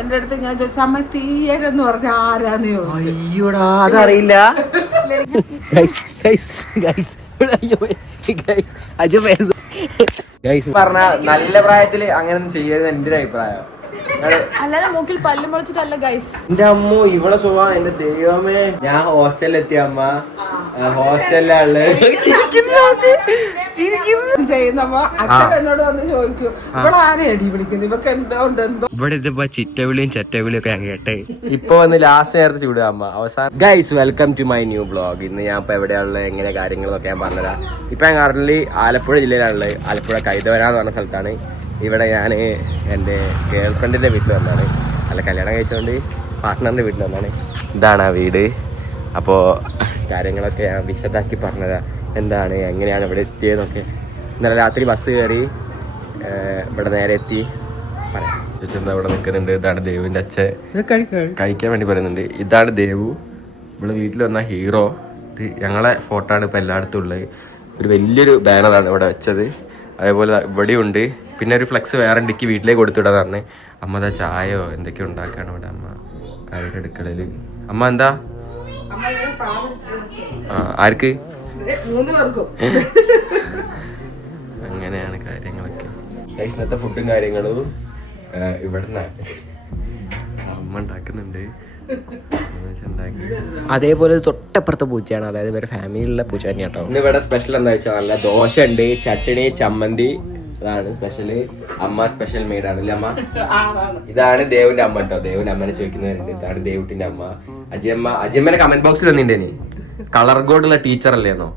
എന്റെ അടുത്ത് ഇങ്ങനെ ചോദിച്ചു അമ്മ തീയരെന്ന് പറഞ്ഞ ആരാന്ന് ചോദിച്ചു. അയ്യോടാ അതറിയില്ല. പറഞ്ഞ നല്ല പ്രായത്തിൽ അങ്ങനെ ചെയ്യരുത് എന്റെ ഒരു അഭിപ്രായം. അല്ലാതെ മൂക്കിൽ പല്ല് മുളച്ചിട്ടല്ല ഗൈസ് എന്റെ അമ്മ ഇവിടെ സുഖ എന്റെ ദൈവമേ. ഞാൻ ഹോസ്റ്റലിൽ എത്തിയ അമ്മ. ചെയ്യുന്നപ്പോ അച്ഛൻ എന്നോട് വന്ന് ചോദിക്കും ഇവിടെ ആരെ അടി വിളിക്കുന്നു? ഇവക്ക് എന്തോ ഉണ്ട് എന്തോ? ഇവിടെ ഇതിപ്പോ ചിറ്റവിളിയും ചെറ്റവിളിയും ഒക്കെ ഞാൻ കേട്ടെ. ഇപ്പൊ വന്ന് ലാസ്റ്റ് നേരത്തെ ചൂടുക അമ്മ. അവസാനം guys welcome to my new blog ഇന്ന് ഞാൻ ഇപ്പൊ എവിടെയാണുള്ളത് എങ്ങനെ കാര്യങ്ങളൊക്കെ ഞാൻ പറഞ്ഞുതരാം. ഇപ്പൊ ഞാൻ കറന്റ് ആലപ്പുഴ ജില്ലയിലാണുള്ളത് ആലപ്പുഴ കൈതവന എന്ന് പറഞ്ഞ സ്ഥലത്താണ്. ഇവിടെ ഞാൻ എന്റെ ഗേൾ ഫ്രണ്ടിന്റെ വീട്ടിൽ വന്നാണ് അല്ല കല്യാണം കഴിച്ചുകൊണ്ട് പാർട്ട്ണറിന്റെ വീട്ടിൽ വന്നാണ് ഇതാണ് ആ വീട്. അപ്പോൾ കാര്യങ്ങളൊക്കെ ഞാൻ വിശദാക്കി പറഞ്ഞുതരാം എന്താണ് എങ്ങനെയാണ് ഇവിടെ എത്തിയതെന്നൊക്കെ. ഇന്നലെ രാത്രി ബസ് കയറി ഇവിടെ നേരെ എത്തി. പറയാം. ചേച്ചി ഇവിടെ നിൽക്കുന്നുണ്ട്. ഇതാണ് ദേവിന്റെ അച്ഛൻ. കഴിക്കാൻ വേണ്ടി പറയുന്നുണ്ട്. ഇതാണ് ദേവു. ഇവിടെ വീട്ടിൽ വന്ന ഹീറോ. ഇത് ഞങ്ങളെ ഫോട്ടോ ആണ് ഇപ്പോൾ എല്ലായിടത്തും ഉള്ളത്. ഒരു വലിയൊരു ബാനറാണ് ഇവിടെ വെച്ചത്. അതേപോലെ ഇവിടെ ഇവിടെയും ഉണ്ട്. പിന്നെ ഒരു ഫ്ലെക്സ് വേറെ ഉണ്ടെങ്കിൽ വീട്ടിലേക്ക് കൊടുത്തുവിടാന്ന് അമ്മ ദാ ചായയോ എന്തൊക്കെയോ ഉണ്ടാക്കാണ് ഇവിടെ അമ്മ. കാര്യം അടുക്കളയിൽ അമ്മ എന്താ? ആർക്ക്? അങ്ങനെയാണ് കാര്യങ്ങളൊക്കെ. ഇന്നത്തെ ഫുഡും കാര്യങ്ങളും ഇവിടെ അമ്മ ഉണ്ടാക്കുന്നുണ്ട്. അതേപോലെ തൊട്ടപ്പുറത്തെ പൂച്ചയാണ്. അതായത് ഇവരുടെ ഫാമിലിയിലുള്ള പൂച്ച തന്നെ കേട്ടോ ഇന്ന് ഇവിടെ സ്പെഷ്യൽ എന്താ വെച്ചാൽ നല്ല ദോശ ഉണ്ട് ചട്ടിണി ചമ്മന്തി അതാണ് സ്പെഷ്യൽ അമ്മ സ്പെഷ്യൽ മെയ്ഡ് ആണ് അല്ലേ അമ്മ ഇതാണ് ദേവിന്റെ അമ്മ കേട്ടോ ദേവിന്റെ അമ്മനെ ചോദിക്കുന്നവരുണ്ട്. ഇതാണ് ദേവുട്ടിന്റെ അമ്മ. അജിയമ്മ അജിയമ്മനെ കമന്റ് ബോക്സിൽ വന്നിട്ടുണ്ടേനി കളർ കോഡുള്ള ടീച്ചർ അല്ലേന്നോ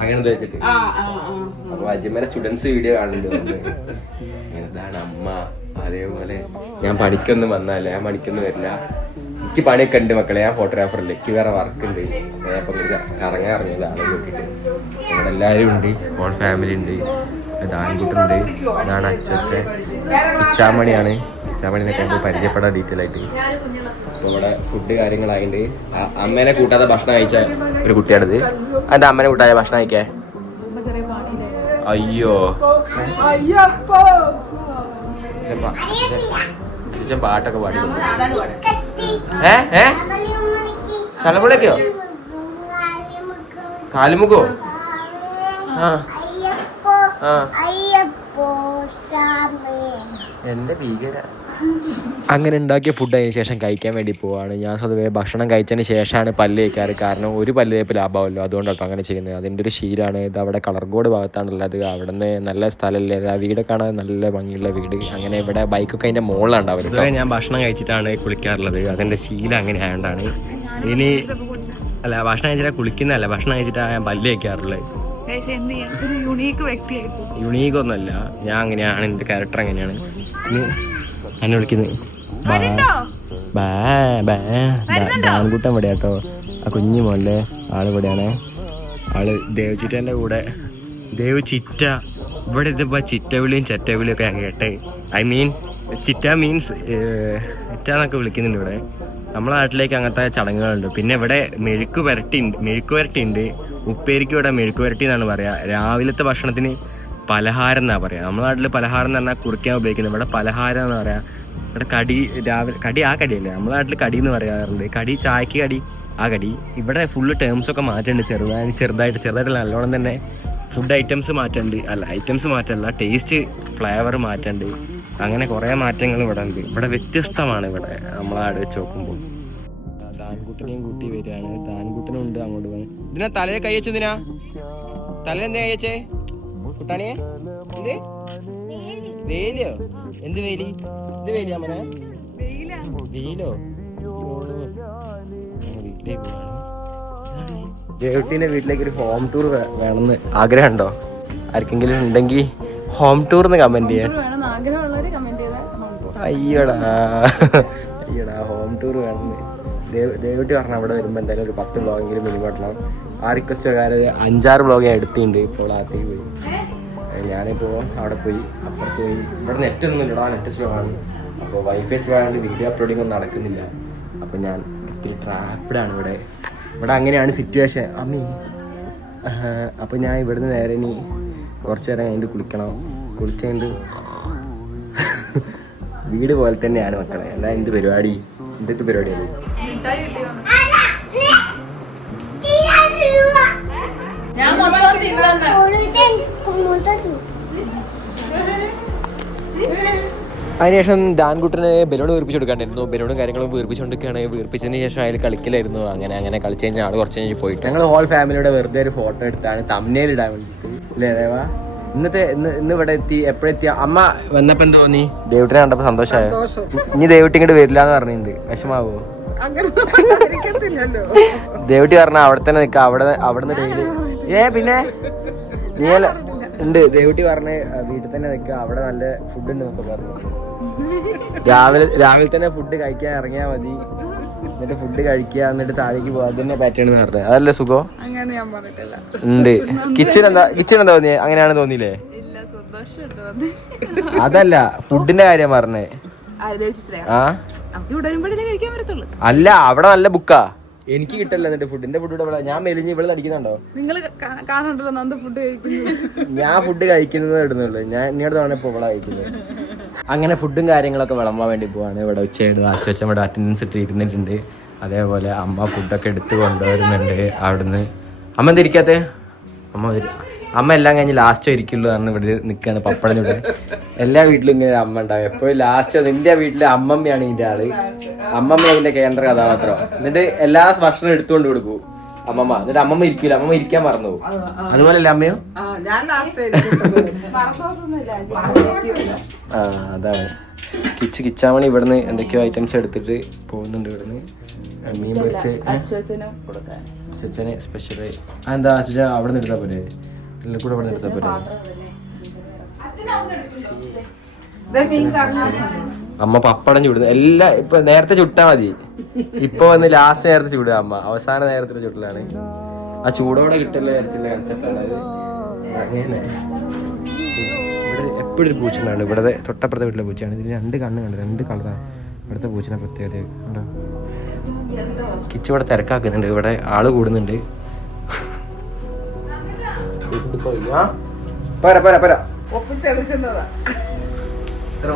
അങ്ങനെ വെച്ചിട്ട്. അപ്പൊ അജിമയുടെ സ്റ്റുഡൻസ് വീഡിയോ കാണുന്നുണ്ട് ഇതാണ് അമ്മ. അതേപോലെ ഞാൻ പഠിക്കൊന്നും വന്നാലേ ഞാൻ പഠിക്കൊന്നും വരില്ല. എനിക്ക് പണിയൊക്കെ ഉണ്ട് മക്കളെ. ഞാൻ ഫോട്ടോഗ്രാഫറല്ലേ എനിക്ക് വേറെ വർക്ക് ഉണ്ട്. അപ്പൊ കറങ്ങാൻ ആളെ നോക്കിയിട്ട് ഇവിടെ എല്ലാവരും ഉണ്ട്. ഓൾ ഫാമിലി ഉണ്ട്. ദാൻകുട്ടുണ്ട് ഇതാണ് അച്ഛൻ ഉച്ചാമണിയാണ്. ഉച്ചാമണിനെ കണ്ട് പരിചയപ്പെടാൻ ഡീറ്റെയിൽ ആയിട്ട് അപ്പൊ ഇവിടെ ഫുഡ് കാര്യങ്ങളായിട്ട് അമ്മേനെ കൂട്ടാതെ ഭക്ഷണം കഴിച്ച ഒരു കുട്ടിയാണിത്. അത് അമ്മനെ കൂട്ടായ ഭക്ഷണം കഴിക്കേ? അയ്യോ. പാട്ടൊക്കെ പാടി. ഏ? ഏ? സ്ഥലമുള്ളേക്കോ കാലുമുക്കോ? ആ. എന്റെ ഭീകര. അങ്ങനെ ഉണ്ടാക്കിയ ഫുഡ് അതിന് ശേഷം കഴിക്കാൻ വേണ്ടി പോവാണ്. ഞാൻ സ്വതവേ ഭക്ഷണം കഴിച്ചതിന് ശേഷമാണ് പല്ല് കഴിക്കാറ് കാരണം ഒരു പല്ല് തേപ്പ് ലാഭമല്ലോ അതുകൊണ്ടാട്ടോ അങ്ങനെ ചെയ്യുന്നത്. അതിന്റെ ഒരു ശീലമാണ് ഇത് അവിടെ കളർകോട് ഭാഗത്താണുള്ളത് അവിടെ നിന്ന് നല്ല സ്ഥലമല്ലേ ആ വീട് കാണാൻ നല്ല ഭംഗിയുള്ള വീട്. അങ്ങനെ ഇവിടെ ബൈക്കൊക്കെ അതിന്റെ മുകളിലാണ് ഉണ്ടാവുന്നത് ഞാൻ ഭക്ഷണം കഴിച്ചിട്ടാണ് കുളിക്കാറുള്ളത്. അതിന്റെ ശീലം അങ്ങനെ ആയതുകൊണ്ടാണ് ഇനി അല്ല ഭക്ഷണം കഴിച്ചിട്ടാണ് കുളിക്കുന്നതല്ല. ഭക്ഷണം കഴിച്ചിട്ടാണ് ഞാൻ പല്ല് കഴിക്കാറുള്ളത് യുണീക്ക് ഒന്നല്ല ഞാൻ അങ്ങനെയാണ്. എന്റെ ക്യാരക്ടർ അങ്ങനെയാണ്. എന്നെ വിളിക്കുന്നത് ആൺകുട്ടൻ ഇവിടെ കേട്ടോ ആ കുഞ്ഞു മോളെ ആൾ ഇവിടെയാണ്. ആൾ ദേവചിറ്റന്റെ കൂടെ. ദേവ് ചിറ്റ ഇവിടെ ഇതിപ്പോ ചിറ്റവിളിയും ചെറ്റവിളിയും ഒക്കെ ഞാൻ കേട്ടെ. ഐ മീൻ ചിറ്റ മീൻസ് ചിറ്റ എന്നൊക്കെ വിളിക്കുന്നുണ്ട് ഇവിടെ. നമ്മളെ നാട്ടിലേക്ക് അങ്ങനത്തെ ചടങ്ങുകളുണ്ട്. പിന്നെ ഇവിടെ മെഴുക്ക് പുരട്ടി ഉണ്ട് മെഴുക്ക് പുരട്ടി ഉണ്ട് ഉപ്പേരിക്ക് ഇവിടെ മെഴുക്ക് പുരട്ടി എന്നാണ് പറയുക രാവിലത്തെ ഭക്ഷണത്തിന് പലഹാരം എന്നാ പറയുക നമ്മുടെ നാട്ടിൽ പലഹാരം എന്ന് പറഞ്ഞാൽ കുറിക്കാൻ ഉപയോഗിക്കുന്നത്. ഇവിടെ പലഹാരം എന്ന് പറയാ. ഇവിടെ കടി രാവിലെ കടി ആ കടിയല്ലേ? നമ്മുടെ നാട്ടിൽ കടി എന്ന് പറയാറുണ്ട്. കടി ചായക്ക് കടി ആ കടി. ഇവിടെ ഫുള്ള് ടേംസ് ഒക്കെ മാറ്റുന്നുണ്ട് ചെറുതായി ചെറുതായിട്ട് ചെറുതായിട്ട് നല്ലോണം തന്നെ ഫുഡ് ഐറ്റംസ് മാറ്റുന്നുണ്ട് അല്ല ഐറ്റംസ് മാറ്റല്ല. ടേസ്റ്റ് ഫ്ലേവർ മാറ്റുന്നുണ്ട് അങ്ങനെ കുറേ മാറ്റങ്ങൾ ഇവിടെ ഉണ്ട്. ഇവിടെ വ്യത്യസ്തമാണ് ഇവിടെ. നമ്മളെ ആട് വെച്ച് നോക്കുമ്പോൾ. ദാൻകുട്ടനെയും കൂട്ടി വരികയാണ്. ദാൻകുട്ടനും ഉണ്ട് അങ്ങോട്ട് പോകാൻ. ഇതിനാ തലയെ കൈ വെച്ചതിനാ തല എന്താ കൈ വെച്ചേ? കുട്ടാണിയെ എന്ത്? വെയിലോ എന്ത് വെയിലി? എന്ത് വെയിലി മോനെ? വെയിലോ? വീട്ടിലേക്ക് വീട്ടിലേക്ക് ഒരു ഹോം ടൂർ വേണമെന്ന് ആഗ്രഹമുണ്ടോ? ആർക്കെങ്കിലും ഉണ്ടെങ്കിൽ ഹോം ടൂർ എന്ന് കമന്റ് ചെയ്യാൻ. അയ്യോടാ. അയ്യടാ ഹോം ടൂർ ദേവ് ദേവട്ടി പറഞ്ഞ അവിടെ വരുമ്പോൾ എന്തായാലും ഒരു പത്ത് ബ്ലോഗെങ്കിലും മിനിമം ഇടണം ആ റിക്വസ്റ്റ് പ്രകാരം അഞ്ചാറ് ബ്ലോഗ് എടുത്തിട്ടുണ്ട്. ഇപ്പോൾ ആത്തേക്ക് പോയി ഞാനിപ്പോൾ അവിടെ പോയി അപ്പുറത്ത് പോയി. ഇവിടെ നെറ്റ് ഒന്നും ഇല്ലടാ നെറ്റ് സ്ലോ ആണ്. അപ്പോൾ വൈഫൈ സ്ലോ ആയതുകൊണ്ട് വീഡിയോ അപ്ലോഡിംഗ് ഒന്നും നടക്കുന്നില്ല. അപ്പോൾ ഞാൻ ഇത്തിരി ആണ് ഇവിടെ. ഇവിടെ അങ്ങനെയാണ് സിറ്റുവേഷൻ അമ്മീ. അപ്പോൾ ഞാൻ ഇവിടുന്ന് നേരെ ഇനി കുറച്ച് നേരം കഴിഞ്ഞിട്ട് കുളിക്കണം. കുളിച്ചുകൊണ്ട് വീട് പോലെ തന്നെയാണ് മക്കളെ. അല്ല എന്ത് പരിപാടി? എന്തൊക്കെ പരിപാടിയാണ് അതിനുശേഷം ഡാൻകുട്ടന് ബലൂൺ വീർപ്പിച്ച് കൊടുക്കാണ്ടായിരുന്നു ബലൂണും കാര്യങ്ങളും വീർപ്പിച്ചുകൊണ്ടിരിക്കുകയാണ് വീർപ്പിച്ചതിന് ശേഷം അതിൽ കളിക്കലായിരുന്നു. അങ്ങനെ അങ്ങനെ കളിച്ച് കഴിഞ്ഞാൽ ആൾ കുറച്ച് കഴിഞ്ഞ് പോയിട്ട്. ഞങ്ങൾ ഹോൾ ഫാമിലിയുടെ വെറുതെ ഒരു ഫോട്ടോ എടുത്താണ് തമ്മിലിടാൻ വേണ്ടിയിട്ട് അല്ലേ ദേവാ? ഇന്നത്തെ ഇന്ന് ഇന്ന് ഇവിടെ എത്തി എപ്പോഴെത്തിയ അമ്മ വന്നപ്പോ എന്ത് തോന്നി? ദേവിട്ടിനെ കണ്ടപ്പോ സന്തോഷമായോ സന്തോഷം. ഇനി ദേവിട്ടി ഇങ്ങോട്ട് വരില്ല എന്ന് പറഞ്ഞിട്ടുണ്ട് വിഷമാവോ ദേവിട്ടി പറഞ്ഞ അവിടെ തന്നെ നിക്ക. അവിടെ അവിടെ നിന്ന് ഡെയിലി ഏ പിന്നെ? നീ ഉണ്ട്. ദേവിട്ടി പറഞ്ഞ് വീട്ടിൽ തന്നെ നിക്ക. അവിടെ നല്ല ഫുഡ് ഉണ്ട് എന്നൊക്കെ പറഞ്ഞു. രാവിലെ രാവിലെ തന്നെ ഫുഡ് കഴിക്കാൻ ഇറങ്ങിയാ മതി. എന്നിട്ട് ഫുഡ് കഴിക്കുക എന്നിട്ട് താഴേക്ക് പോവാ അതന്നെ പാറ്റേൺ എന്ന് പറഞ്ഞത്. അതല്ലേ സുഖം? അങ്ങനെ ഞാൻ പറഞ്ഞിട്ടില്ല. ഉണ്ട്. കിച്ചൺ എന്താ കിച്ചൺ എന്താ തോന്നിയേ? അങ്ങനെയാണ് തോന്നിയില്ലേ? അതല്ല ഫുഡിന്റെ കാര്യം പറഞ്ഞേ. ആ? അല്ല അവിടെ നല്ല ബുക്കാ എനിക്ക് കിട്ടല്ല എന്നിട്ട് ഫുഡിന്റെ ഫുഡ് ഇവിടെ ഞാൻ മെലിഞ്ഞ് ഇവിടെ അടിക്കുന്നുണ്ടോ നിങ്ങൾ കാണണ്ടല്ലോ ഫുഡ് കഴിക്കുന്നു. ഞാൻ ഫുഡ് കഴിക്കുന്നത് ഇടുന്നുള്ളൂ. ഞാൻ ഇങ്ങോട്ട് തവണ ഇപ്പോൾ ഇവിടെ കഴിക്കുന്നത്. അങ്ങനെ ഫുഡും കാര്യങ്ങളൊക്കെ വിളമ്പാൻ വേണ്ടി പോവാണ്. ഇവിടെ ഉച്ചയുടെ അച്ഛൻ ഇവിടെ അറ്റൻഡൻസ് ഇട്ട് ഇരുന്നിട്ടുണ്ട് അതേപോലെ അമ്മ ഫുഡൊക്കെ എടുത്ത് കൊണ്ടുവരുന്നുണ്ട് അവിടുന്ന്. അമ്മ എന്തിരിക്കാത്ത? അമ്മ അമ്മ എല്ലാം കഴിഞ്ഞ് ലാസ്റ്റ് ഇരിക്കുള്ളൂ എന്ന് ഇവിടെ നിൽക്കുകയാണ് പപ്പടം ഇവിടെ എല്ലാ വീട്ടിലും ഇങ്ങനെ അമ്മ ഉണ്ടാവും. എപ്പോഴും ലാസ്റ്റ് നിന്റെ വീട്ടിലെ അമ്മമ്മയാണ് ഇതിന്റെ ആൾ. അമ്മമ്മ അതിന്റെ കേന്ദ്ര കഥാപാത്രം. എന്നിട്ട് എല്ലാ ഭക്ഷണം എടുത്തുകൊണ്ട് കൊടുക്കും അമ്മമ്മ. എന്നിട്ട് അമ്മമ്മ ഇരിക്കൂല. അമ്മമ്മ ഇരിക്കാൻ മറന്നു പോകും അതുപോലല്ലേ അമ്മയോ? ആ അതാണ്. കിച്ച് കിച്ചാമണി ഇവിടുന്ന് എന്തൊക്കെയോ ഐറ്റംസ് എടുത്തിട്ട് പോകുന്നുണ്ട് ഇവിടുന്ന്. മീൻ പൊരിച്ച് അച്ഛനെ സ്പെഷ്യൽ ആ സ്പെഷ്യൽ എന്താ അച്ഛൻ അവിടെ നിന്ന് എടുത്താൽ പോരെ? എല്ലാം കൂടെ അവിടെ നിന്ന് എടുത്താൽ പോലെ അമ്മ പപ്പടം ചൂടുന്നു. എല്ലാ ഇപ്പൊ നേരത്തെ ചുട്ടാ മതി. ഇപ്പൊ വന്ന് ലാസ്റ്റ് നേരത്തെ ചൂടുക അമ്മ. അവസാന നേരത്തെ ചുട്ടലാണ്. ആ ചൂടോടെ കിട്ടല്ലേ വിചാരിച്ചുള്ള കൺസെപ്റ്റാണ് അത്. അങ്ങനെ. ഇവിടെ എപ്പോഴും ഒരു പൂച്ച ഉണ്ടാവും ഇവിടെ തൊട്ടപ്പുറത്തെ വീട്ടിലെ പൂച്ചയാണ്. ഇതിന് രണ്ട് കണ്ണ് കണ്ട്. രണ്ട് കളറാണ് ഇവിടുത്തെ പൂച്ചന പ്രത്യേകത ഉണ്ടോ കിച്ച് ഇവിടെ തിരക്കാക്കുന്നുണ്ട്. ഇവിടെ ആൾ കൂടുന്നുണ്ട്. പോയി പോരാ പോരാ പോരാ. ഒപ്പിച്ചെടുക്കുന്നതാ. ഇത്ര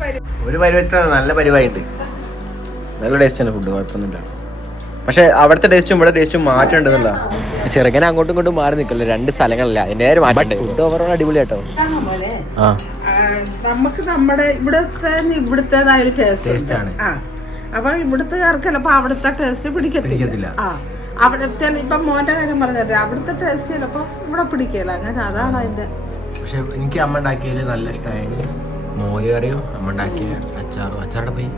പരി ഒരു പരിപാടി നല്ല പരിപാടിയുണ്ട് നല്ല ടേസ്റ്റ് ആണ് ഫുഡ് കുഴപ്പമൊന്നുമില്ല പക്ഷെ അവിടുത്തെ ടേസ്റ്റും ഇവിടെ ടേസ്റ്റും മാറ്റം ഉണ്ടെന്നല്ല ചെറുക്കനെ അങ്ങോട്ടും ഇങ്ങോട്ടും മാറി നിൽക്കില്ല രണ്ട് സ്ഥലങ്ങളല്ല എന്റെ നേരെ മാറ്റം ഫുഡ് ഓവറോൾ അടിപൊളി കേട്ടോ ആ. നമുക്ക് നമ്മുടെ ഇവിടുത്തെ ഇവിടുത്തേതായ ഒരു ടേസ്റ്റ് ആണ്. അപ്പൊ ഇവിടുത്തുകാർക്ക് ചിലപ്പോ അവിടുത്തെ ടേസ്റ്റ് പിടിക്കത്തില്ല. അവിടെ ഇപ്പൊ മോന്റെ കാര്യം പറഞ്ഞിട്ട് അവിടുത്തെ ടേസ്റ്റ് ചിലപ്പോ ഇവിടെ പിടിക്കില്ല. അങ്ങനെ അതാണ് അതിന്റെ പക്ഷെ എനിക്ക് അമ്മ ഉണ്ടാക്കിയതിൽ നല്ല ഇഷ്ടമായി മോര് കറിയും അമ്മ ഉണ്ടാക്കിയ അച്ചാറും. അച്ചാറുടെ പോയി?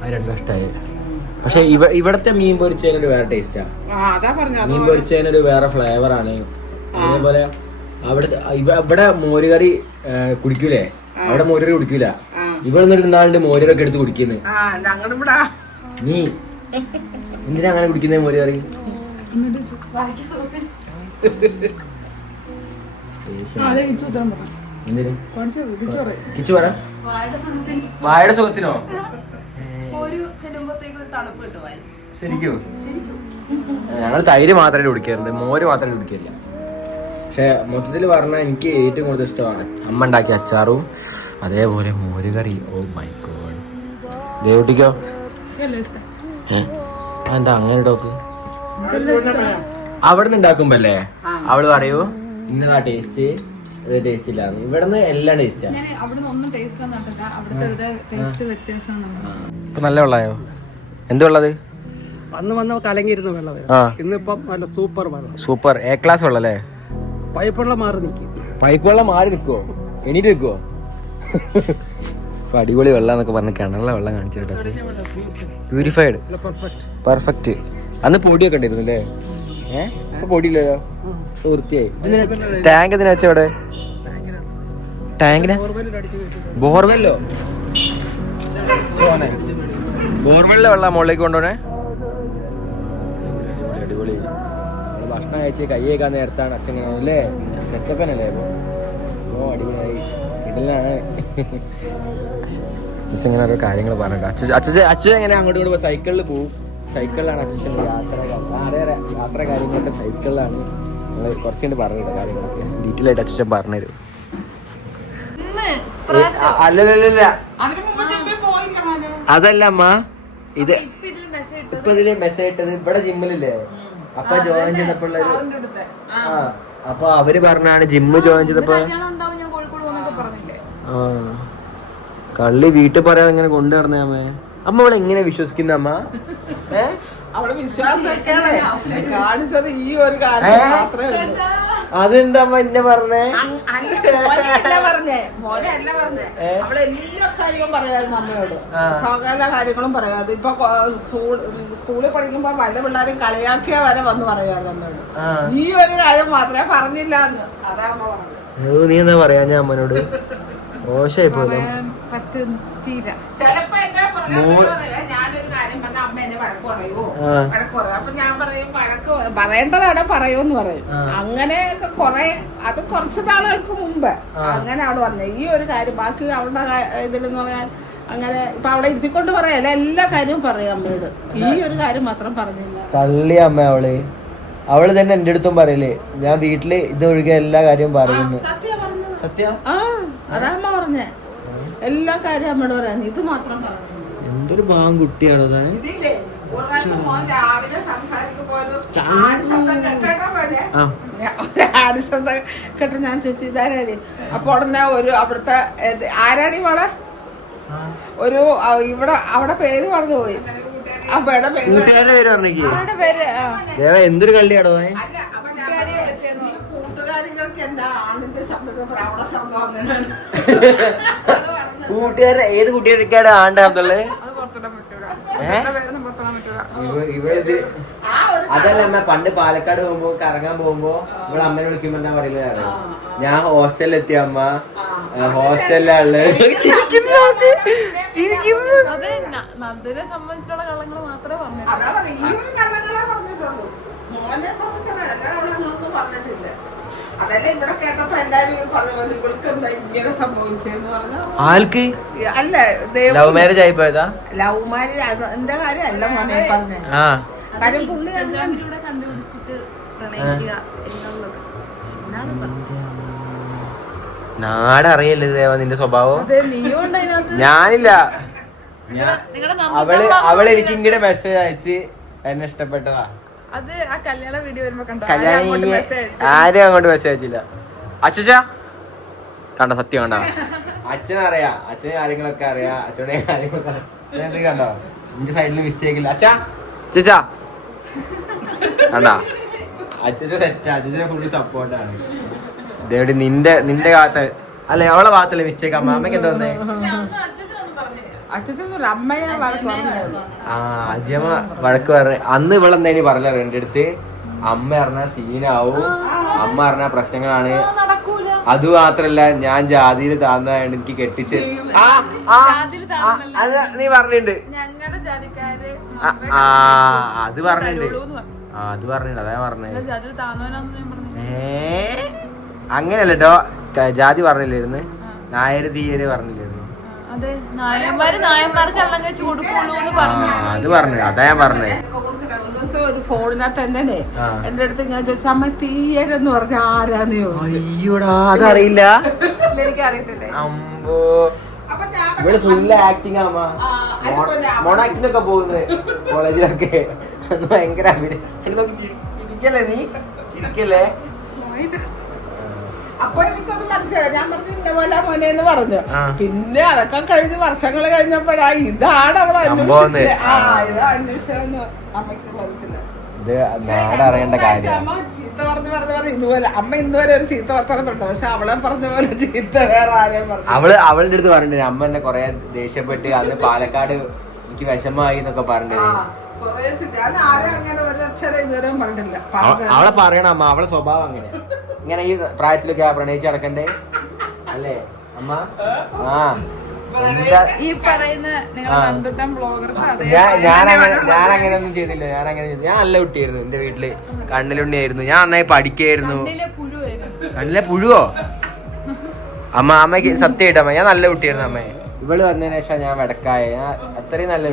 അത് രണ്ടും ഇഷ്ടമായി പക്ഷെ ഇവ ഇവിടത്തെ മീൻ പൊരിച്ചതിനൊരു വേറെ ടേസ്റ്റാ ആ. അതാ പറഞ്ഞ മീൻ പൊരിച്ചതിനൊരു വേറെ ഫ്ലേവർ ആണ്. അതേപോലെ അവിടുത്തെ ഇവ- ഇവിടെ മോരുകറി ആ, കുടിക്കൂലേ? അവിടെ മോരുകറി കുടിക്കൂല. ഇവിടെ നിന്നിട്ട് ഇന്നാളുണ്ട് മോരുകറി എടുത്ത് കുടിക്കുന്നത് നീ എന്തിനാ അങ്ങനെ കുടിക്കുന്നേ മോര് കറി കിച്ചു പറ. വാഴയുടെ സുഖത്തിനോ? ശരിക്കും? ഞങ്ങൾ തൈര് മാത്രമേ കുടിക്കാറുണ്ട് മോര് മാത്രമേ കുടിക്കാറില്ല പക്ഷെ മൊത്തത്തിൽ പറഞ്ഞാൽ എനിക്ക് ഏറ്റവും കൂടുതൽ ഇഷ്ടമാണ് അമ്മ ഉണ്ടാക്കിയ അച്ചാറും അതേപോലെ മോര് കറി ഓ മൈ ഗോഡ് ദേവുട്ടിക്കോ? ഇഷ്ടം. അതെന്താ അങ്ങനെ ടോക്ക് അവിടെ നിന്ന് ഉണ്ടാക്കുമ്പല്ലേ? അവൾ പറയൂ ഇന്നതാ ടേസ്റ്റ് ടേസ്റ്റ് ഇല്ല. ഇവിടെ എല്ലാം ടേസ്റ്റാ ഞാൻ അവിടുന്ന് ഒന്നും ടേസ്റ്റ് ഒന്നും അവിടുത്തെ ടേസ്റ്റ് വ്യത്യാസം ഇപ്പൊ നല്ല വെള്ളമായോ? എന്ത് വെള്ളത്? അന്ന് വന്ന് കലങ്ങിയിരുന്ന വെള്ളം ഇന്നിപ്പം നല്ല സൂപ്പർ വെള്ളം സൂപ്പർ എ ക്ലാസ് വെള്ളം അല്ലേ വെള്ളം മാറി നിൽക്കും. പൈപ്പ് വെള്ളം മാറി നിൽക്കുവോ എണീറ്റ് നിൽക്കുവോ ഇപ്പൊ അടിപൊളി വെള്ളം എന്നൊക്കെ പറഞ്ഞ് കിണറിലെ വെള്ളം കാണിച്ചു കേട്ടോ പ്യൂരിഫൈഡ് പെർഫെക്റ്റ് അന്ന് പൊടിയൊക്കെ ഉണ്ടായിരുന്നു അല്ലേ ഏഹ് പൊടിയില്ലല്ലോ? വൃത്തിയായി. ടാങ്ക് എന്തിനാ വെച്ചാൽ അവിടെ? ടാങ്കിനെ ബോർവെല്ലോ സോനെ ബോർവെല്ലിലെ വെള്ളം മുകളിലേക്ക് കൊണ്ടുപോണേ? അടിപൊളി. ഭക്ഷണം കഴിച്ച് കൈ കഴിക്കാൻ നേരത്താണ് അച്ഛൻ അല്ലേ? സെറ്റപ്പനല്ലേ അടിപൊളിയായി. ഇടലാണ്. അച്ഛൻ ഇങ്ങനെ ഓരോ കാര്യങ്ങൾ പറഞ്ഞിട്ട് അച്ഛൻ അച്ഛൻ അച്ഛൻ എങ്ങനെ അങ്ങോട്ട് ഇങ്ങോട്ട് സൈക്കിളിൽ പോകും സൈക്കിളിലാണ് അച്ഛൻ യാത്ര യാത്ര കാര്യങ്ങളൊക്കെ സൈക്കിളിലാണ് ഞങ്ങൾ കണ്ട് പറഞ്ഞിട്ട് കാര്യങ്ങളൊക്കെ. ഡീറ്റെയിൽ ആയിട്ട് അച്ഛൻ പറഞ്ഞുതരും അല്ലല്ലല്ല അതല്ല അമ്മ. ഇത് ഇപ്പൊ ഇതിൽ മെസ്സേജ് ഇട്ടത്. ഇവിടെ ജിമ്മിലില്ലേ അപ്പൊ ജോയിൻ ചെയ്തപ്പോൾ ആ. അപ്പൊ അവർ പറഞ്ഞാണ് ജിമ്മ് ജോയിൻ ചെയ്തപ്പോ ആ. കള്ളി വീട്ടിൽ പറയാതെ ഇങ്ങനെ കൊണ്ടു നടന്നേ അമ്മേ. അമ്മ അവളെ എങ്ങനെ വിശ്വസിക്കുന്ന അമ്മ? ഏ? അവൾ വിശ്വാസമൊക്കെയാണ് കാണിച്ചത് ഈ ഒരു കാര്യം മാത്രമേ ഉള്ളൂ. അതെന്താ അമ്മ എന്നെ പറഞ്ഞേ? സകല കാര്യങ്ങളും പറയാതെ ഇപ്പൊ സ്കൂളിൽ പഠിക്കുമ്പോ പല പിള്ളേരും കളിയാക്കിയ വരെ വന്ന് പറയാറ് അമ്മയോട്. ഈ ഒരു കാര്യം മാത്രമേ പറഞ്ഞില്ല എന്ന് അതാ അമ്മ പറഞ്ഞത്. നീ എന്താ പറയാ ഞാൻ അമ്മനോട്? മോശമായി പോലും ചിലപ്പോ എന്നെ ഞാനൊരു കാര്യം പറഞ്ഞ അമ്മ എന്നെ വഴക്ക് പറയുമോ വഴക്ക് പറയും. അപ്പൊ ഞാൻ പറയും വഴക്ക് പറയേണ്ടതാണ് പറയൂന്ന് പറയും. അങ്ങനെ കൊറേ അത് കുറച്ച് നാളുകൾക്ക് മുമ്പ് അങ്ങനെ അവൾ പറഞ്ഞ ഈ ഒരു കാര്യം ബാക്കി അവളുടെ ഇതിലെന്ന് പറഞ്ഞാൽ അങ്ങനെ ഇപ്പൊ അവിടെ ഇരുത്തിക്കൊണ്ട് പറയല്ല? എല്ലാ കാര്യവും പറയാം അമ്മയോട്. ഈ ഒരു കാര്യം മാത്രം പറഞ്ഞില്ല. തള്ളി അമ്മ അവൾ. അവൾ തന്നെ എന്റെ അടുത്തും പറയലേ. ഞാൻ വീട്ടിൽ ഇത് ഒഴികെ എല്ലാ കാര്യവും പറയുന്നു. സത്യ? ആ അതാ പറഞ്ഞേ. എല്ലാ കാര്യം അമ്മയോട് പറയാൻ ഇത് മാത്രം പറഞ്ഞു എന്തൊരു ഭാഗം കുട്ടിയാണോ താൻ ഇതില്ലേ? ഒരു പ്രാവശ്യം മോൻ രാവിലെ ഒരു ആട് ശബ്ദം കേട്ടോ പോലെ ആ. ആട് ശബ്ദം കേട്ടോ ഞാൻ ചോദിച്ചു ഇതാരാടി? അപ്പൊ ഉടനെ ഒരു അവിടുത്തെ ഏത് ആരാടി മോളെ? ഒരു ആ, ഇവിടെ അവിടെ പേര് പറഞ്ഞു പോയി. അവിടെ പേര് കൂട്ടുകാരുടെ പേര് പറഞ്ഞേക്ക്. അവിടെ പേര് ആ. ദേവ എന്തൊരു കള്ളിയാണോ താൻ അല്ല അപ്പൊ ഞാൻ പറഞ്ഞു, ഈ കൂട്ടുകാരികൾക്ക് എന്താ ആണിന്റെ കൂട്ടുകാരെ ഏത് കൂട്ടുകാരൊക്കെയാണ് ആണ്ട അതല്ല അമ്മ പണ്ട് പാലക്കാട് പോകുമ്പോ കറങ്ങാൻ പോകുമ്പോ ഇവിടെ അമ്മനെ വിളിക്കുമ്പോ എന്താ പറയുന്നത് ഞാൻ ഹോസ്റ്റലിൽ എത്തിയ അമ്മ ഹോസ്റ്റലിലാണ് സംബന്ധിച്ചുള്ള കള്ളങ്ങൾ മാത്രമേ പറഞ്ഞു അതാ പറഞ്ഞെ, ഈ ഒരു കള്ളങ്ങളെ പറഞ്ഞിട്ടുള്ളൂ. മോനെ സംബന്ധിച്ചിടത്തോളം എല്ലാ കള്ളങ്ങളൊന്നും പറഞ്ഞിട്ടില്ല. അതല്ലേ ഇവിടെ കേട്ടപ്പോ എല്ലാരും പറഞ്ഞു പറഞ്ഞ പോലെ ഇവൾക്ക് എന്താ ഇങ്ങനെ സംഭവിച്ചെന്ന് പറഞ്ഞാ. ആൾക്ക് അല്ല ദൈവം ലവ് മാരേജ് ആയി പോയതാ ലവ് മാരേജ് എന്റെ കാര്യമല്ല മോനെ പറഞ്ഞേ. ആ. കാര്യം പുള്ളി കണ്ടുപിടിച്ചിട്ട് പ്രണയിക്കുക എന്നുള്ളത്. എന്നാണ് പറഞ്ഞത്? നാടറിയല്ലേ ദേവ നിന്റെ സ്വഭാവം? ഞാനില്ല. അവൾ അവൾ എനിക്ക് ഇങ്ങനെ മെസ്സേജ് അയച്ച് എന്നെ ഇഷ്ടപ്പെട്ടതാ. അത് ആ കല്യാണ വീഡിയോ വരുമ്പോ കണ്ടോ? കല്യാണം അങ്ങോട്ട് ആരും അങ്ങോട്ട് മെസ്സേജ് അയച്ചില്ല. അച്ഛച്ച? കണ്ടോ സത്യം കണ്ടോ? അച്ഛനറിയാ അച്ഛന് കാര്യങ്ങളൊക്കെ അറിയാ. അച്ഛനെ കാര്യങ്ങളൊക്കെ കണ്ടോ? എന്റെ സൈഡിൽ മിസ്റ്റേക്ക് ഇല്ല. അച്ഛാ? ചേച്ചാ കണ്ടാ? അച്ഛന്റെ സെറ്റ് അച്ഛന്റെ ഫുള്ള് സപ്പോർട്ടാണ് ഇതേവിടെ നിന്റെ നിന്റെ ഭാഗത്ത് അല്ലെ അവളെ ഭാഗത്തല്ലേ മിസ്റ്റേക്ക് അമ്മ അമ്മയ്ക്ക് എന്താ വന്നേ അച്ഛൻ അമ്മയെ വഴക്ക് പറഞ്ഞു ആ അജിയമ്മ വഴക്ക് പറഞ്ഞ. അന്ന് ഇവളെന്തേനി പറഞ്ഞ? എന്റെ അടുത്ത് അമ്മ പറഞ്ഞ സീനാവും അമ്മ പറഞ്ഞ പ്രശ്നങ്ങളാണ്. അത് മാത്രല്ല ഞാൻ ജാതിയിൽ താന്നതായത് എനിക്ക് കെട്ടിച്ച്. അത് നീ പറഞ്ഞിട്ടുണ്ട്. ഞങ്ങളുടെ ജാതിക്കാര് ആ, അത് പറഞ്ഞിട്ടുണ്ട്. ആ അത് പറഞ്ഞിട്ടുണ്ട്. അതാ പറഞ്ഞത് ഏ? അങ്ങനെയല്ലോ ജാതി പറഞ്ഞില്ലായിരുന്നു. നായര് തീയര് പറഞ്ഞില്ലായിരുന്നു. അതെ പറഞ്ഞു. അത് ഞാൻ പറഞ്ഞേ. ഫോണിനകത്ത് തന്നെ. എന്റെ അടുത്ത് ഇങ്ങനെ ചോദിച്ചു അമ്മ തീയരെന്ന് പറഞ്ഞ ആരാന്ന് അയ്യോടാ അതറിയില്ല. എനിക്ക് അറിയത്തില്ലേ അമ്പോ. ഇവിടെ ഫുള്ള് ആക്ടിങ് ആമാ മോണാക്ടിനൊക്കെ പോകുന്നത് കോളേജിലൊക്കെ. ഭയങ്കര അഭിനയം. ചിരിക്കല്ലേ നീ? ചിരിക്കല്ലേ? അപ്പൊ എനിക്കൊന്ന് മനസ്സിലായി. ഞാൻ പറഞ്ഞു ഇന്ന പോലെ മോനെ എന്ന് പറഞ്ഞു. പിന്നെ അതൊക്കെ കഴിഞ്ഞ് വർഷങ്ങൾ കഴിഞ്ഞപ്പോഴാ ഇതാണ് അവളെ സംഭവം അന്വേഷിച്ചത്. ആ. ഇത് അന്വേഷിച്ചതെന്ന് അമ്മയ്ക്ക് മനസ്സിലായി. ഇത് നാടറിയേണ്ട കാര്യം. ചീത്ത പറഞ്ഞു പറഞ്ഞു പറഞ്ഞു ഇതുപോലെ അമ്മ ഇന്നുവരെ ഒരു ചീത്ത വർത്തമാനം പറഞ്ഞു പക്ഷെ അവളെ പറഞ്ഞ പോലെ ചീത്ത വേറെ ആരെയും പറഞ്ഞു അവൾ അവളുടെ അടുത്ത് പറഞ്ഞു അമ്മ എന്നെ കൊറേ ദേഷ്യപ്പെട്ട് അന്ന് പാലക്കാട് എനിക്ക് വിഷമമായി എന്നൊക്കെ ആ, കുറേ ചീത്ത. ഞാൻ അങ്ങനെ ഒരു അക്ഷരം ഇതുവരെ പറഞ്ഞിട്ടില്ല. അവ- പറഞ്ഞു അവളെ പറയണ അമ്മ. അവളെ സ്വഭാവം അങ്ങനെ. ഇങ്ങനെ ഈ പ്രായത്തിലൊക്കെ പ്രണയിച്ച് നടക്കണ്ടേ? അല്ലേ? അമ്മ? ആ. ഈ പറയുന്ന ഞാൻ അങ്ങനെ ഒന്നും ചെയ്തില്ല. ഞാൻ അങ്ങനെ ഞാൻ നല്ല കുട്ടിയായിരുന്നു എന്റെ വീട്ടിൽ. കണ്ണിലുണ്ണിയായിരുന്നു. ഞാൻ നന്നായി പഠിക്കായിരുന്നു. കണ്ണിലെ പുഴുവോ? അമ്മ അമ്മയ്ക്ക് സത്യമായിട്ട് അമ്മ ഞാൻ നല്ല കുട്ടിയായിരുന്നു അമ്മ. ഇവൾ വന്നതിന് ശേഷം ഞാൻ വെടക്കായ. ഞാൻ അത്രയും നല്ല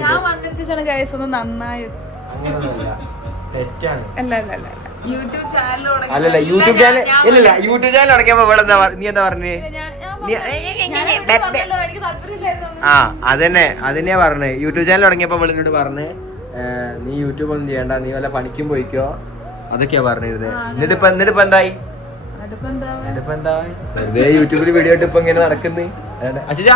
തെറ്റാണ്. അല്ല അല്ല അല്ല. അല്ലല്ല യൂട്യൂബ് ചാനൽ ഇല്ലല്ല യൂട്യൂബ് ചാനൽ തുടങ്ങിയപ്പോ ഇവിടെ എന്താ നീ എന്താ പറഞ്ഞേ? ആ അതന്നെ അതന്നെയാ പറഞ്ഞേ. യൂട്യൂബ് ചാനൽ തുടങ്ങിയപ്പോ എന്നോട് പറഞ്ഞ് നീ യൂട്യൂബ് ഒന്നും ചെയ്യണ്ട നീ വല്ല പണിക്കും പോയിക്കോ. അതൊക്കെയാ പറഞ്ഞിരുന്നത് എന്നിട്ട് ഇപ്പൊ എന്നിട്ട് ഇപ്പൊ എന്തായി? എന്താ? വെറുതെ യൂട്യൂബിൽ വീഡിയോ ഇട്ട് ഇപ്പൊ ഇങ്ങനെ നടക്കുന്നത് അച്ഛാ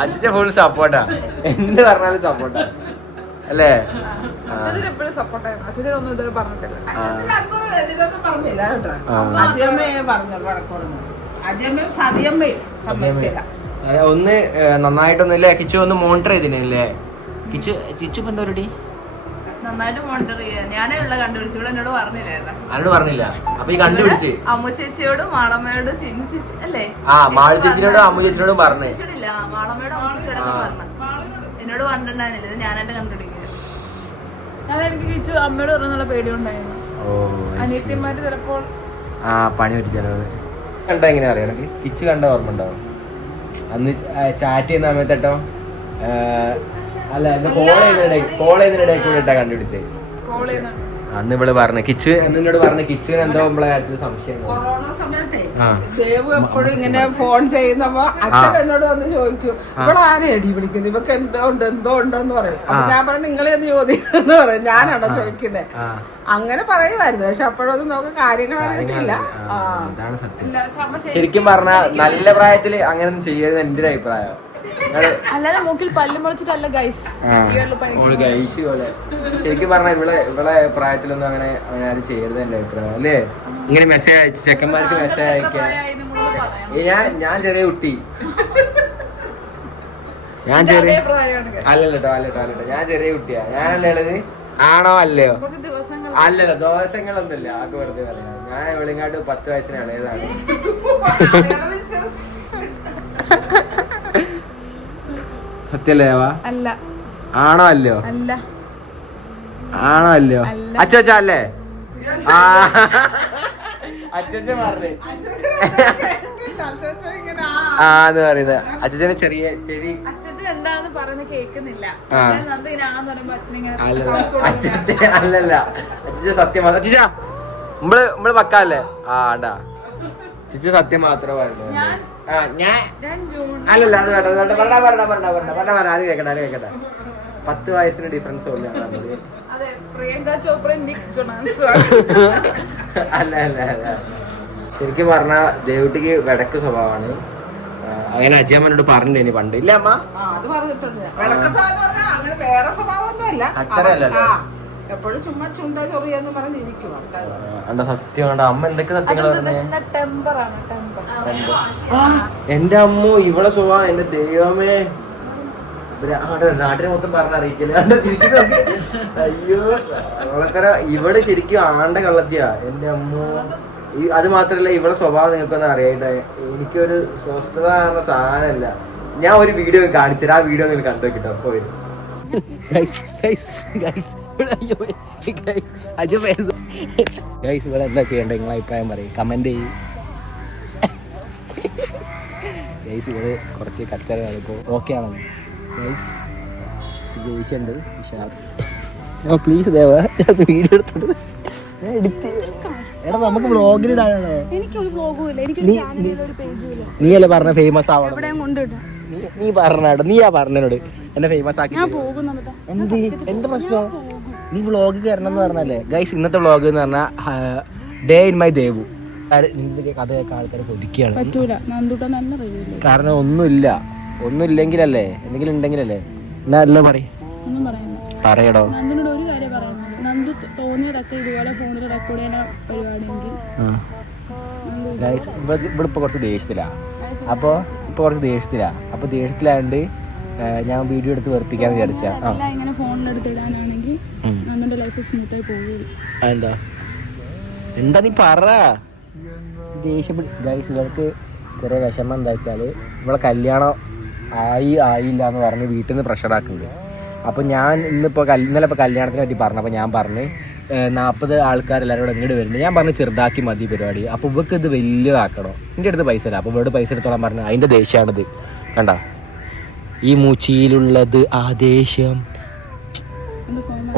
അച്ഛ ഫുൾ സപ്പോർട്ടാ എന്ത് പറഞ്ഞാലും സപ്പോർട്ടാ അല്ലേ? എപ്പോഴും സപ്പോർട്ടായിരുന്നു അച്ഛൻ ഒന്നും ഇതുവരെ പറഞ്ഞിട്ടില്ല. പറഞ്ഞില്ല കേട്ടോ. ആ. അജയമ്മയെ പറഞ്ഞു വഴക്കുറഞ്ഞു അജയമ്മയും സതിയമ്മയും സമ്മതിച്ചില്ല. ഏ, ഒന്ന് നന്നായിട്ടൊന്നുമില്ലേ? കിച്ചു ഒന്ന് മോണിറ്റർ ചെയ്തില്ലേ കിച്ചു ചിച്ചു ഇപ്പൊ എന്താ പരിപാടി നന്നായിട്ട് മോണിറ്റർ ചെയ്യാ. ഞാനേ ഉള്ള കണ്ടുപിടിച്ചു. ഇവിടെ എന്നോട് പറഞ്ഞില്ലായിരുന്നു. ആരോട് പറഞ്ഞില്ല? അപ്പൊ ഈ കണ്ടുപിടിച്ച്. അമ്മു ചേച്ചിയോടും മാളമ്മയോടും ചിന്നു ചേച്ചി അല്ലേ? ആ മാളു ചേച്ചിനോടും അമ്മു ചേച്ചിനോടും പറഞ്ഞു. ചേച്ചിയോടില്ല മാളമ്മയോടും അമ്മു ചേച്ചിയോടൊക്കെ പറഞ്ഞു. എന്നോട് പറഞ്ഞിട്ടുണ്ടായിരുന്നില്ല. ഇത് ഞാനായിട്ട് കണ്ടുപിടിക്കുക ഞാൻ എനിക്ക് കിച്ചു അമ്മയോട് പറഞ്ഞുള്ള പേടിയുണ്ടായിരുന്നു. ഓ അനിയത്തിമാര് ചിലപ്പോൾ ആ പണി പറ്റിച്ചാലോ കണ്ട എങ്ങനെ അറിയാം? എനിക്ക് കിച്ച് കണ്ട ഓർമ്മ ഉണ്ടാവും. അന്ന് ചാറ്റ് ചെയ്യുന്ന സമയത്തട്ടോ അല്ല കോൾ ചെയ്യുന്നതിനിടെ കോൾ ചെയ്യുന്നതിനിടയിൽ കൂടിയിട്ടാ കണ്ടുപിടിച്ചേ. കോൾ ചെയ്യുന്ന അന്ന് ഇവൾ പറഞ്ഞു കിച്ചു എന്നോട് പറഞ്ഞു കിച്ചു എന്തോ നമ്മളെ കാര്യത്തിൽ സംശയം കൊറോണ സമയത്തെ ദേവ് എപ്പോഴും ഇങ്ങനെ ഫോൺ ചെയ്യുന്നപ്പോ അച്ഛൻ എന്നോട് വന്ന് ചോദിക്കും ഇവിടെ ആരെ എടി വിളിക്കുന്നത് ഇവക്ക് എന്തോ ഉണ്ട് എന്തോ ഉണ്ടോന്ന് പറയും. അപ്പൊ ഞാൻ പറഞ്ഞു നിങ്ങളെ ഒന്ന് ചോദിക്കുന്നു പറയും. ഞാനാണോ ചോദിക്കുന്നത് അങ്ങനെ പറയുമായിരുന്നു. പക്ഷെ അപ്പോഴൊന്നും നമുക്ക് കാര്യങ്ങൾ ശരി- ശരിക്കും പറഞ്ഞ നല്ല പ്രായത്തിൽ അങ്ങനെ ചെയ്യരുത് എന്റെ ഒരു അഭിപ്രായം. അല്ലാതെ മൂക്കിൽ പല്ല് മുളച്ചിട്ടല്ല ഗൈസ് ഗൈസ് പോലെ. ശരിക്കും പറഞ്ഞ ഇവിടെ ഇവിടെ പ്രായത്തിലൊന്നും അങ്ങനെ അങ്ങനെ ആരും ചെയ്യരുത് എന്റെ അഭിപ്രായം അല്ലേ? ഇങ്ങനെ മെസ്സേജ് അയച്ചു ചെക്കന്മാർക്ക് മെസ്സേജ് അയക്കാൻ ഞാൻ ഞാൻ ചെറിയ കുട്ടി. ഞാൻ ചെറിയ പ്രായമാണ് അല്ലല്ലോ അല്ലട്ടോ അല്ലട്ടോ ഞാൻ ചെറിയ കുട്ടിയാ. ഞാനല്ലേ ഉള്ളത്? ആണോ അല്ലയോ? കുറച്ച് ദിവസങ്ങൾ അല്ലല്ലോ ദോഷങ്ങളൊന്നുമില്ല ആകെ വെറുതെ പറയാം. ഞാൻ വെളിങ്ങാട്ട് പത്ത് വയസ്സിനാണ് ഏതാണ് സത്യല്ലേ ദേവാ അല്ല. ആണോ അല്ലയോ? അല്ല. ആണോ അല്ലയോ? അച്ചാ അല്ലേ ആ. എന്ന് പറയുന്നത്. ചെറിയ ചെറിയ അച്ഛൻ പറയുന്നത് ആന്ന് പറയുമ്പോ അച്ഛനിങ്ങനെ അല്ലല്ല. അച്ഛച്ച സത്യം നമ്മൾ നമ്മൾ പക്കല്ലേ? ആ ആണ്ടാ. അച്ഛച്ച സത്യം മാത്രമേ പറയുന്നത്. ഞാൻ- ആ ഞാൻ ഞാൻ ജൂൺ അല്ലല്ല അത് വേണ്ട വേണ്ട. പറഞ്ഞ പറഞ്ഞ പറഞ്ഞ പറഞ്ഞ പറഞ്ഞ പറഞ്ഞ അത് കേക്കട്ടെ അത് കേക്കട്ടെ. പത്ത് വയസ്സിന് ഡിഫറൻസ് അല്ല അല്ല അല്ല. ശരിക്കും പറഞ്ഞ ദേവുട്ടിക്ക് വിടക്ക് സ്വഭാവമാണ്. അങ്ങനെ അങ്ങനെ അജയമ്മനോട് ഇനി പണ്ട്. ഇല്ല അമ്മ? അത് പറഞ്ഞിട്ടുണ്ട്. അച്ഛനല്ലല്ലോ. ആ എപ്പോഴും ചുമ്മാ ചുണ്ട ചൊറിയെന്ന്. അണ്ട സത്യം കണ്ട? അമ്മ എന്തൊക്കെ സത്യങ്ങൾ പറഞ്ഞേ? എന്റെ അമ്മ ഇവിടെ സ്വഭാവം എന്റെ ദൈവമേ. നാട്ടിനെ മൊത്തം പറഞ്ഞറിയിക്കില്ല അറിയിക്കില്ല. അയ്യോ ഇവിടെ ശരിക്കും ആണ്ട കള്ളത്തിയാ. എന്റെ അമ്മ. ഈ അത് മാത്രല്ല ഇവിടെ സ്വഭാവം നിങ്ങൾക്കൊന്നും അറിയട്ടെ എനിക്കൊരു സ്വസ്ഥത എന്ന സാധനമല്ല. ഞാൻ ഒരു വീഡിയോ കാണിച്ചു ആ വീഡിയോ നിങ്ങൾ കണ്ടു വെക്കിട്ടോ പോയി ഗൈസ് ഇവിടെ എന്താ ചെയ്യേണ്ടത്? നിങ്ങളെ അഭിപ്രായം പറയും. കമന്റ് ചെയ്യും. ഗൈസ് ഇവിടെ കുറച്ച് കച്ചറ ഓക്കെ ആണോ? ഗൈസ് ജയിച്ചുണ്ട് ഓ പ്ലീസ് ദേവ വീഡിയോ എടുത്തിട്ട് ഞാൻ എടുത്ത് എടാ നമുക്ക് എനിക്ക് ഒരു ബ്ലോഗും ഇല്ല. എനിക്ക് നീ അല്ലേ പറഞ്ഞ ഫേമസ് ആവണം? നീ- പറഞ്ഞാടോ നീയാ പറഞ്ഞോട് എന്നെ ഫേമസ് ആക്കി എന്ത്? എന്ത് പ്രശ്നം? നീ വ്ളോഗ് കയറണം എന്ന് പറഞ്ഞല്ലേ ഗൈസ് ഇന്നത്തെ വ്ളോഗ് എന്ന് പറഞ്ഞാൽ ഡേ ഇൻ മൈ ദേവു നിന്റെ കഥ കേൾക്കാൻ ആൾക്കാരെ കൊതിക്കുകയാണ് കാരണം ഒന്നുമില്ല. ഒന്നുമില്ലെങ്കിലല്ലേ? എന്തെങ്കിലും ഉണ്ടെങ്കിലല്ലേ? എന്നാ അല്ലോ പറ പറയടോ. ഗൈസ് ഇവിടെ ഇപ്പോൾ കുറച്ച് ദേഷ്യത്തിലാ. അപ്പോൾ ഇപ്പൊ കുറച്ച് ദേഷ്യത്തിലാ. അപ്പോൾ ദേഷ്യത്തിലാണ്ട് ഞാൻ വീഡിയോ എടുത്ത് വെറുപ്പിക്കാന്ന് വിചാരിച്ച. ആ. സ്മൂത്തായി എന്താ എന്താ നീ പറ? ദേഷ്യം ഗൈസ് ഇവർക്ക് ചെറിയ വിഷമം എന്താ വെച്ചാൽ ഇവിടെ കല്യാണം ആയി ആയില്ല എന്ന് പറഞ്ഞ് വീട്ടിൽ നിന്ന് പ്രഷർ ആക്കുന്നുണ്ട്. അപ്പോൾ ഞാൻ ഇന്നിപ്പോ കൽ ഇന്നലെ ഇപ്പോൾ കല്യാണത്തിനെ പറ്റി പറഞ്ഞു അപ്പോൾ ഞാൻ പറഞ്ഞു നാൽപ്പത് ആൾക്കാരെല്ലാവരും കൂടെ ഇങ്ങോട്ട് വരുന്നുണ്ട്. ഞാൻ പറഞ്ഞു ചെറുതാക്കി മതി പരിപാടി. അപ്പോൾ ഇവർക്ക് ഇത് വലിയതാക്കണോ എന്റെ അടുത്ത് പൈസ ഇല്ല അപ്പോൾ ഇവിടെ പൈസ എടുത്തോളാൻ പറഞ്ഞു അതിന്റെ ദേഷ്യമാണിത് കണ്ട? ഈ മൂച്ചിയിലുള്ളത് ആദേശം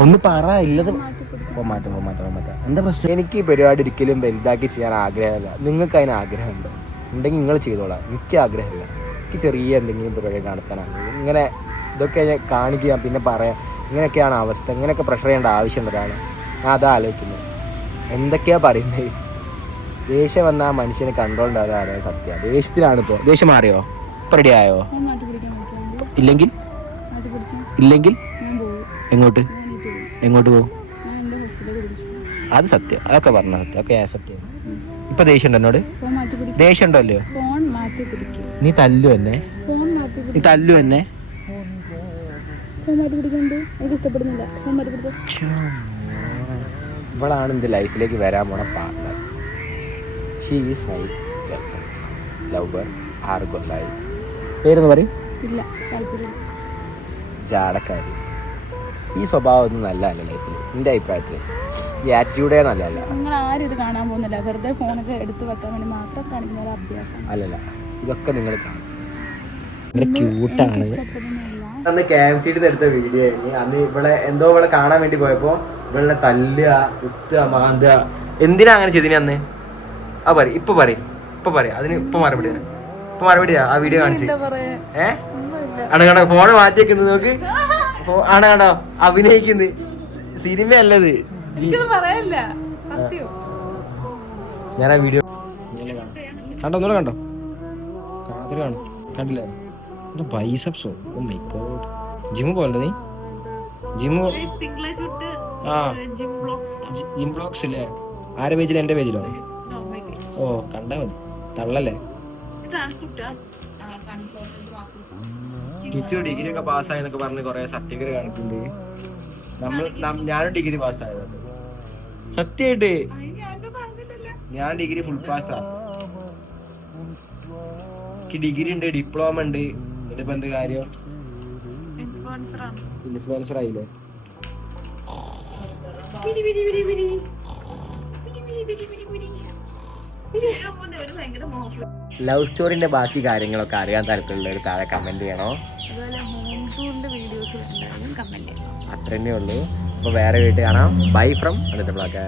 ഒന്ന് പറ ഇല്ലത്. മാറ്റം മാറ്റം മാറ്റം എന്താ പ്രശ്നം? എനിക്ക് ഈ പരിപാടി ഒരിക്കലും വലുതാക്കി ചെയ്യാൻ ആഗ്രഹമില്ല. നിങ്ങൾക്ക് അതിന് ആഗ്രഹമുണ്ട്? ഉണ്ടെങ്കിൽ നിങ്ങൾ ചെയ്തോളാം. എനിക്ക് ആഗ്രഹമില്ല. എനിക്ക് ചെറിയ എന്തെങ്കിലും പരിപാടി നടത്താനാണ് ഇങ്ങനെ ഇതൊക്കെ ഞാൻ കാണിക്കുക പിന്നെ പറയാം. ഇങ്ങനെയൊക്കെയാണ് അവസ്ഥ. ഇങ്ങനെയൊക്കെ പ്രഷർ ചെയ്യേണ്ട ആവശ്യം ഒരാൾ ഞാൻ അതാ ആലോചിക്കുന്നത് എന്തൊക്കെയാണ് പറയുന്നത് ദേഷ്യം വന്നാൽ ആ മനുഷ്യന് കൺട്രോൾ ഉണ്ടാകാതെ സത്യം. ദേഷ്യത്തിലാണ് ഇപ്പോൾ ദേഷ്യം മാറിയോ? റെഡി ആയോ? ഇല്ലെങ്കിൽ? ഇല്ലെങ്കിൽ? എങ്ങോട്ട്? എങ്ങോട്ട് പോകും? അത് സത്യം. അതൊക്കെ പറഞ്ഞ സത്യം. ഒക്കെ ഞാൻ സത്യം. ഇപ്പൊ ദേഷ്യം ഉണ്ടോ എന്നോട് ദേഷ്യം ഉണ്ടല്ലോ മാറ്റി പിടിക്കും. നീ തല്ലു എന്നെ. നീ തല്ലു എന്നെ. ഇവളാണ് എന്റെ ലൈഫിലേക്ക് വരാൻ പോണ partner she is my lover കൊല്ലായി. പേരെന്ന് പറയും. ജാടക്കാരി. ഈ സ്വഭാവം ഒന്നും നല്ലതല്ല ലൈഫിൽ എന്റെ അഭിപ്രായത്തിൽ ഈ ആറ്റിറ്റ്യൂഡേ നല്ലതല്ല. നിങ്ങൾ ആരും ഇത് കാണാൻ പോകുന്നില്ല. വെറുതെ ഫോണൊക്കെ എടുത്തു വെക്കാൻ വേണ്ടി മാത്രം കാണിക്കുന്ന ഒരു അഭ്യാസം. അല്ലല്ല. ഇതൊക്കെ നിങ്ങൾ കാണും. ക്യൂട്ടാണ് അന്ന് കെ എം സിയിൽ എടുത്ത വീഡിയോ ആയിരുന്നു. അന്ന് ഇവിടെ എന്തോ ഇവിടെ കാണാൻ വേണ്ടി പോയപ്പോ ഇവിടെ തല്ലുക കുത്തുക മാന്തുക. എന്തിനാ അങ്ങനെ ചെയ്തിന് അന്ന്? ആ പറ ഇപ്പൊ പറയും. ഇപ്പൊ പറയാം. അതിന് ഇപ്പൊ മറുപടി. ഇപ്പൊ മറുപടിയാ ആ വീഡിയോ കാണിച്ചു. ഏഹ് കണ്ടോ ഫോണ് മാറ്റി വെക്കുന്നത് നോക്ക് ഫോ- ആണ് കണ്ടോ? അഭിനയിക്കുന്നത്. സിനിമ അല്ലത് ഞാൻ ആ വീഡിയോ കണ്ടോ? ഒന്നുകൂടെ കണ്ടോ? കാണാത്തൊരു കാണും. കണ്ടില്ലേ? എന്റെ ബൈസപ്സോ ഓ. മൈ ഗോഡ് ജിമ്മ് പോലെ നീ? ജിമ്മ് ആ. ജിം ബ്ലോക്സ് ജിം ബ്ലോഗ്സ് ഇല്ലേ? ആരെ പേജിൽ എന്റെ പേജിലോ ഓ കണ്ടാ മതി. തള്ളല്ലേ? കിച്ചു ഡിഗ്രി ഒക്കെ പാസ്സായെന്നൊക്കെ പറഞ്ഞ് കൊറേ സർട്ടിഫിക്കറ്റ് കാണിക്കുന്നുണ്ട്. നമ്മൾ ഞാനും ഡിഗ്രി പാസ്സായത്. സത്യമായിട്ട്. ഞാൻ ഡിഗ്രി ഫുൾ പാസ്സാ എനിക്ക് ഡിഗ്രി ഉണ്ട് ഡിപ്ലോമ ഉണ്ട്. ഇതിപ്പോ എന്ത് കാര്യം? ഇൻഫ്ലുവൻസർ ആയില്ലേ? ലവ് സ്റ്റോറിന്റെ ബാക്കി കാര്യങ്ങളൊക്കെ അറിയാൻ താല്പര്യമുള്ള ഒരു താഴെ കമന്റ് ചെയ്യണോ? അതുപോലെ ഹോം വീഡിയോസ് അത്ര തന്നെ ഉള്ളൂ. അപ്പോൾ വേറെ വീട്ടിൽ കാണാം. ബൈ ഫ്രം അടുത്ത ബ്ലോഗ്